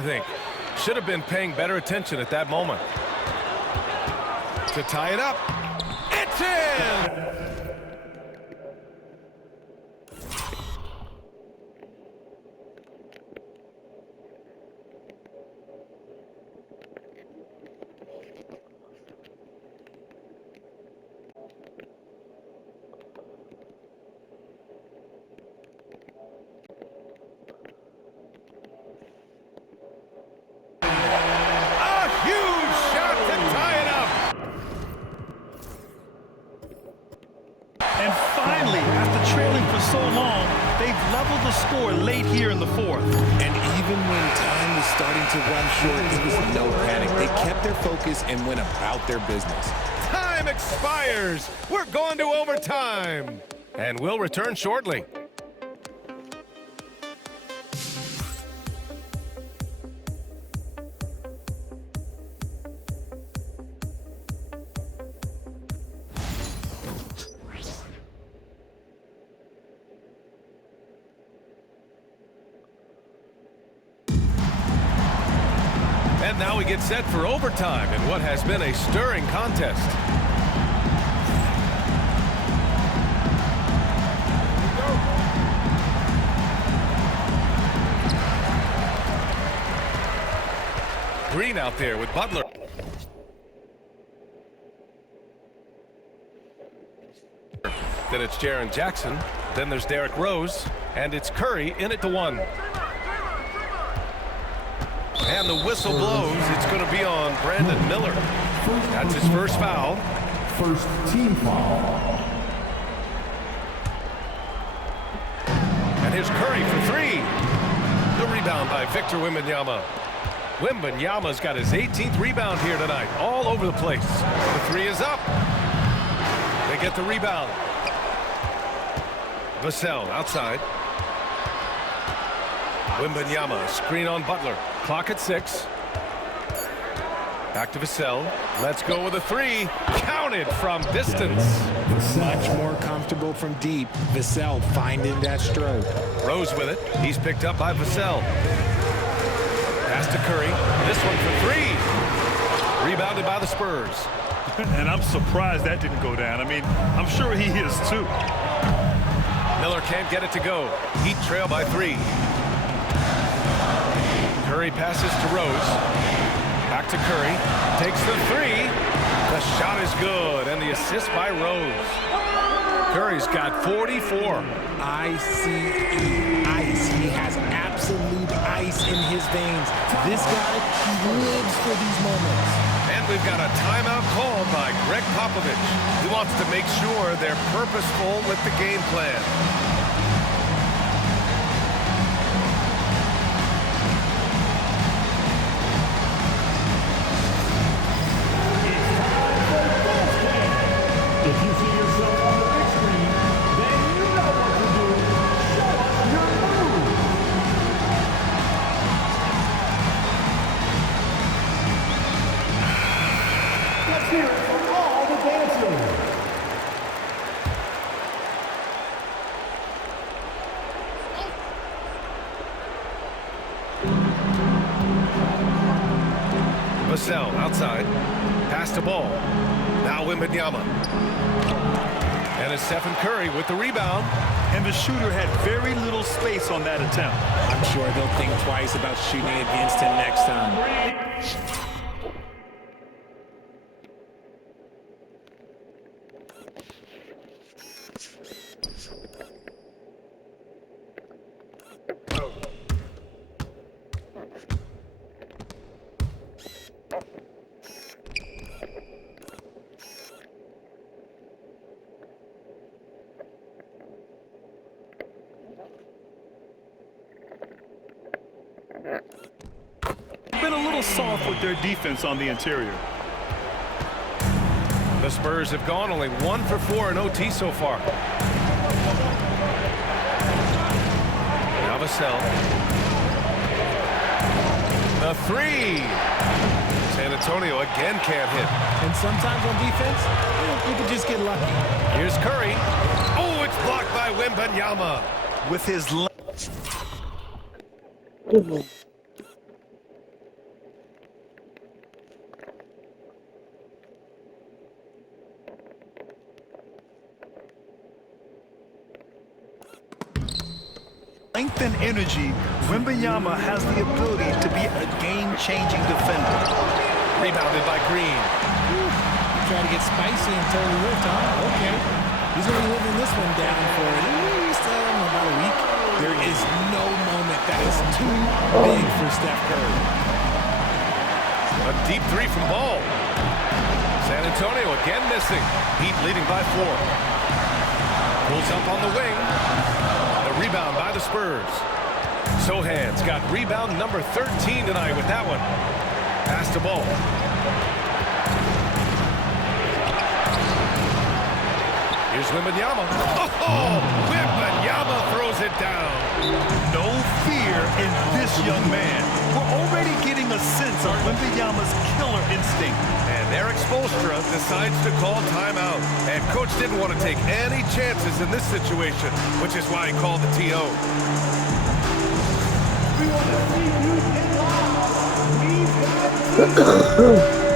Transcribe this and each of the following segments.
I think should have been paying better attention at that moment. To tie it up, it's in! And finally, after trailing for so long, they've leveled the score late here in the fourth. And even when time was starting to run short, it was no panic. They kept their focus and went about their business. Time expires. We're going to overtime. And we'll return shortly. And now we get set for overtime in what has been a stirring contest. Green out there with Butler. Then it's Jaren Jackson. Then there's Derrick Rose. And it's Curry in at the one. And the whistle blows. It's going to be on Brandon Miller. That's his first foul. First team foul. And here's Curry for three. The rebound by Victor Wembanyama. Wembanyama's got his 18th rebound here tonight. All over the place. The three is up. They get the rebound. Vassell outside. Wembanyama, screen on Butler. Clock at 6. Back to Vassell. Let's go with a three. Counted from distance. Much more comfortable from deep. Vassell finding that stroke. Rose with it. He's picked up by Vassell. Pass to Curry. This one for three. Rebounded by the Spurs. And I'm surprised that didn't go down. I mean, I'm sure he is too. Miller can't get it to go. Heat trail by 3. Curry passes to Rose. Back to Curry. Takes the 3. The shot is good, and the assist by Rose. Curry's got 44. Ice. He has absolute ice in his veins. This guy lives for these moments. And we've got a timeout called by Greg Popovich. He wants to make sure they're purposeful with the game plan. If you see yourself on the big screen, then you know what to do. Show us your move. Let's hear it for all the dancers. Vassell outside. Pass to Ball. Now Wembanyama. And it's Stephen Curry with the rebound. And the shooter had very little space on that attempt. I'm sure they'll think twice about shooting against him next time. Been a little soft with their defense on the interior. The Spurs have gone only 1 for 4 in OT so far. Now Vassell. The 3. San Antonio again can't hit. And sometimes on defense, you can just get lucky. Here's Curry. Oh, it's blocked by Wembanyama. With his and energy, Wembanyama has the ability to be a game-changing defender. Rebounded by Green. Try to get spicy and totally whipped, huh? Okay. He's going to be living this one down for at least about a week. There is no moment that is too big for Steph Curry. A deep three from Ball. San Antonio again missing. Heat leading by 4. Pulls up on the wing. The rebound by the Spurs. Sohan's got rebound number 13 tonight with that one. Pass to Ball. Here's Wembanyama. Oh, Wembanyama throws it down. No fear in this young man. We're already getting a sense of Wembanyama's killer instinct. And Eric Spoelstra decides to call timeout. And coach didn't want to take any chances in this situation, which is why he called the TO. We want to see you get loud. We've got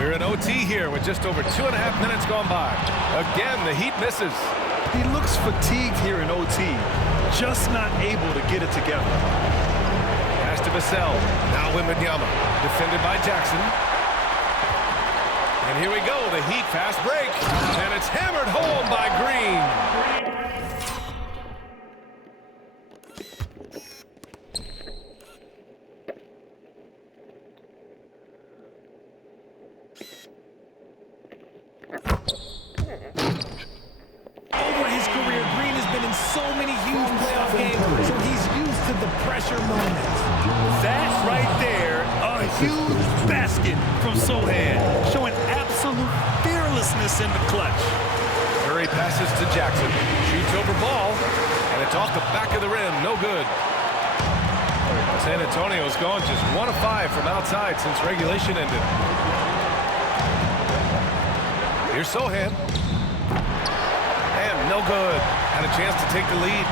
We're in OT here with just over 2.5 minutes gone by. Again, the Heat misses. He looks fatigued here in OT, just not able to get it together. Pass to Vassell. Now Wembanyama, defended by Jackson. And here we go, the Heat fast break. And it's hammered home by Green. Over his career, Green has been in so many huge playoff games, so he's used to the pressure moments. That right there, a huge basket from Sohan, showing absolute fearlessness in the clutch. Curry passes to Jackson. Shoots over Ball. And it's off the back of the rim. No good. San Antonio's gone just 1 of 5 from outside since regulation ended. Here's Sohan. And no good. Had a chance to take the lead.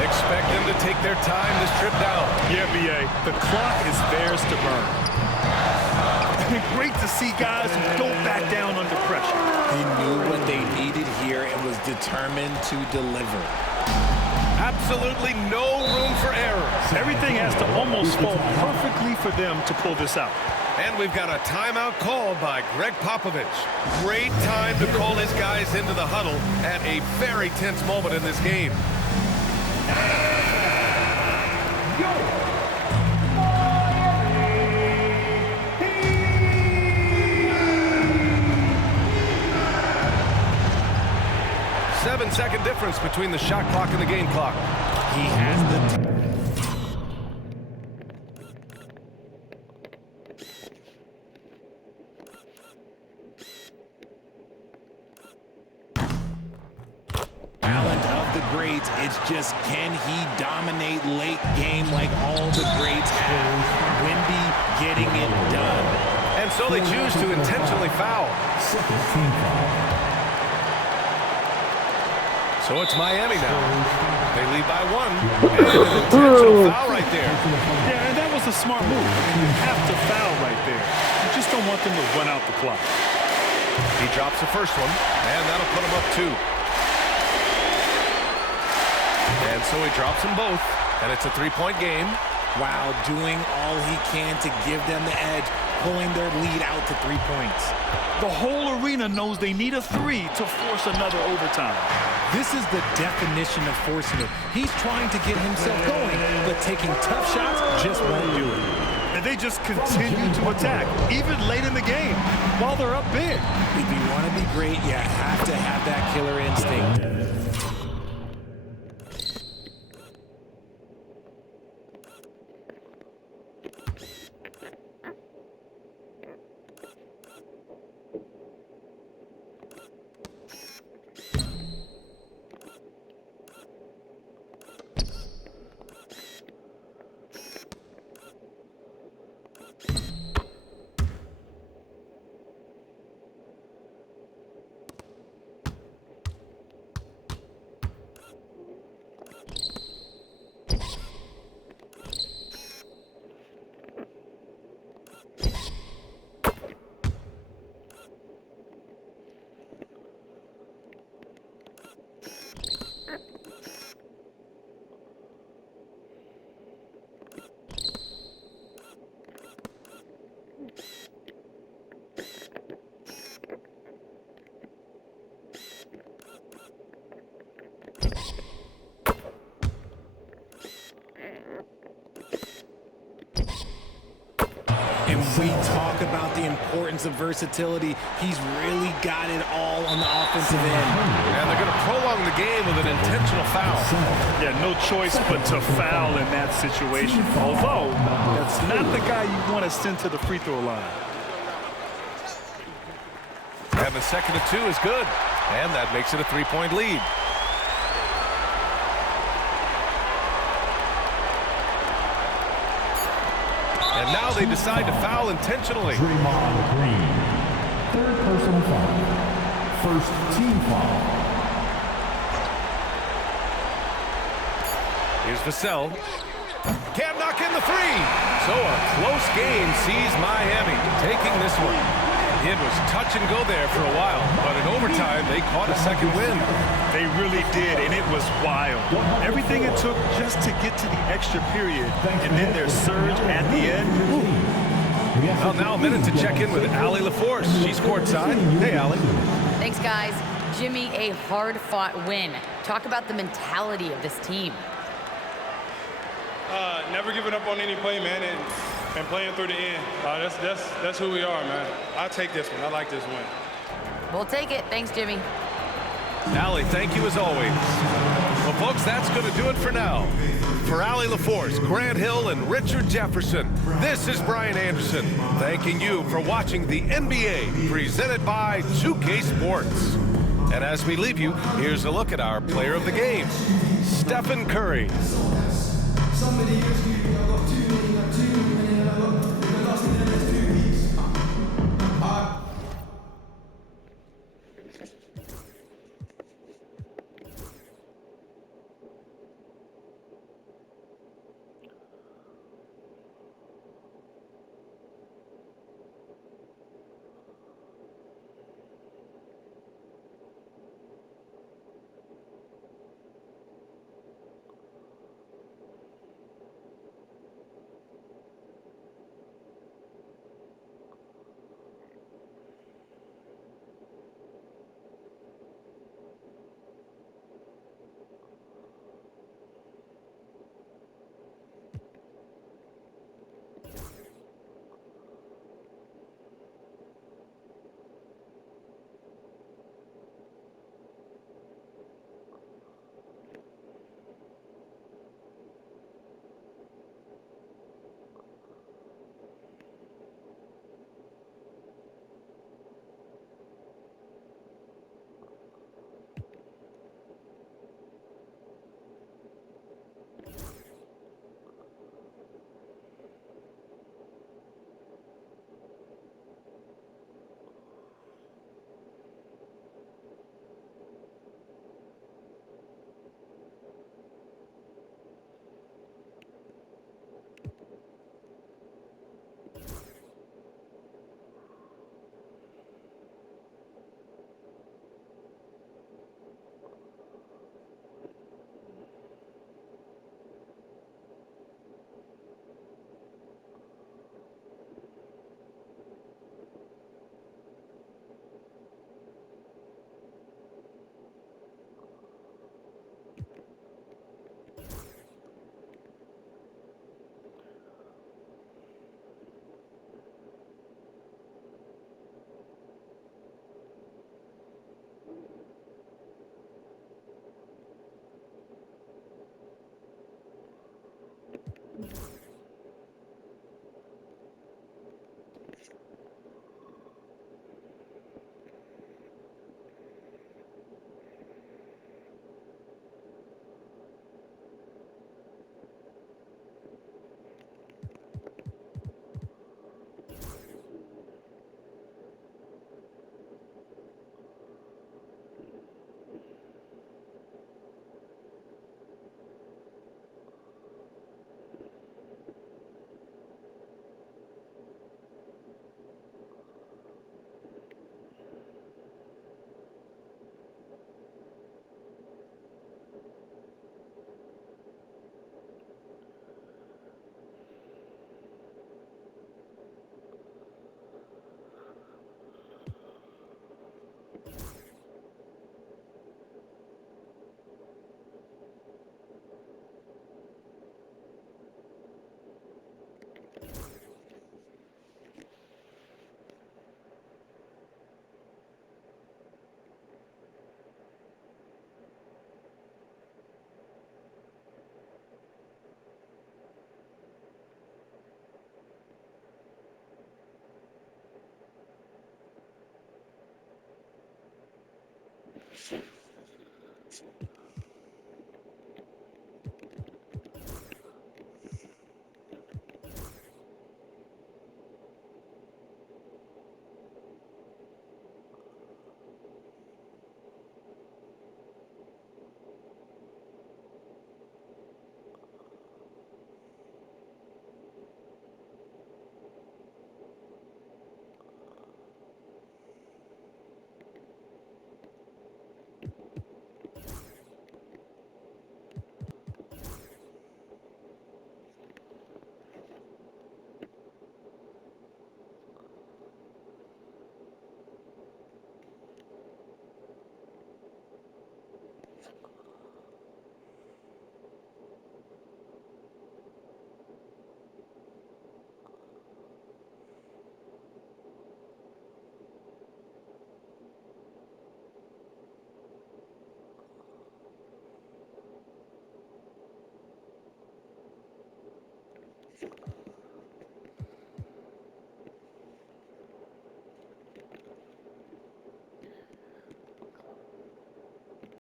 Expect them to take their time this trip down. Yeah, B.A., the clock is theirs to burn. Great to see guys who don't back down under pressure. He knew what they needed here and was determined to deliver. Absolutely no room for error. Everything has to almost fall perfectly for them to pull this out. And we've got a timeout called by Greg Popovich. Great time to call his guys into the huddle at a very tense moment in this game. 7-second difference between the shot clock and the game clock. He has the... talent of the greats. It's just, can he dominate late game like all the greats have? Wemby getting it done. And so they choose to intentionally foul. Second team foul. So it's Miami now. They lead by 1. And an intentional foul right there. Yeah, and that was a smart move. You have to foul right there. You just don't want them to run out the clock. He drops the first one, and that'll put him up 2. And so he drops them both, and it's a 3-point game. Wow, doing all he can to give them the edge, pulling their lead out to 3 points. The whole arena knows they need a 3 to force another overtime. This is the definition of forcing it. He's trying to get himself going, but taking tough shots just won't do it. And they just continue to attack, even late in the game, while they're up big. If you want to be great, you have to have that killer instinct. And we talk about the importance of versatility. He's really got it all on the offensive end. And they're going to prolong the game with an intentional foul. Yeah, no choice but to foul in that situation. Although, that's not the guy you want to send to the free throw line. And the second of 2 is good. And that makes it a 3-point lead. And now they decide to foul intentionally. Draymond Green. 3rd personal foul. 1st team foul. Here's Vassell. Can't knock in the 3. So a close game sees Miami taking this one. It was touch and go there for a while, but in overtime, they caught a second win. They really did, and it was wild. Everything it took just to get to the extra period, and then their surge at the end. Well, now a minute to check in with Allie LaForce. She's courtside. Hey, Allie. Thanks, guys. Jimmy, a hard-fought win. Talk about the mentality of this team. Never giving up on any play, man, and playing through the end. That's who we are, man. I'll take this one. I like this win. We'll take it. Thanks, Jimmy. Allie, thank you as always. Well, folks, that's going to do it for now. For Allie LaForce, Grant Hill, and Richard Jefferson, this is Brian Anderson, thanking you for watching the NBA presented by 2K Sports. And as we leave you, here's a look at our player of the game, Stephen Curry. Somebody gives me Peace.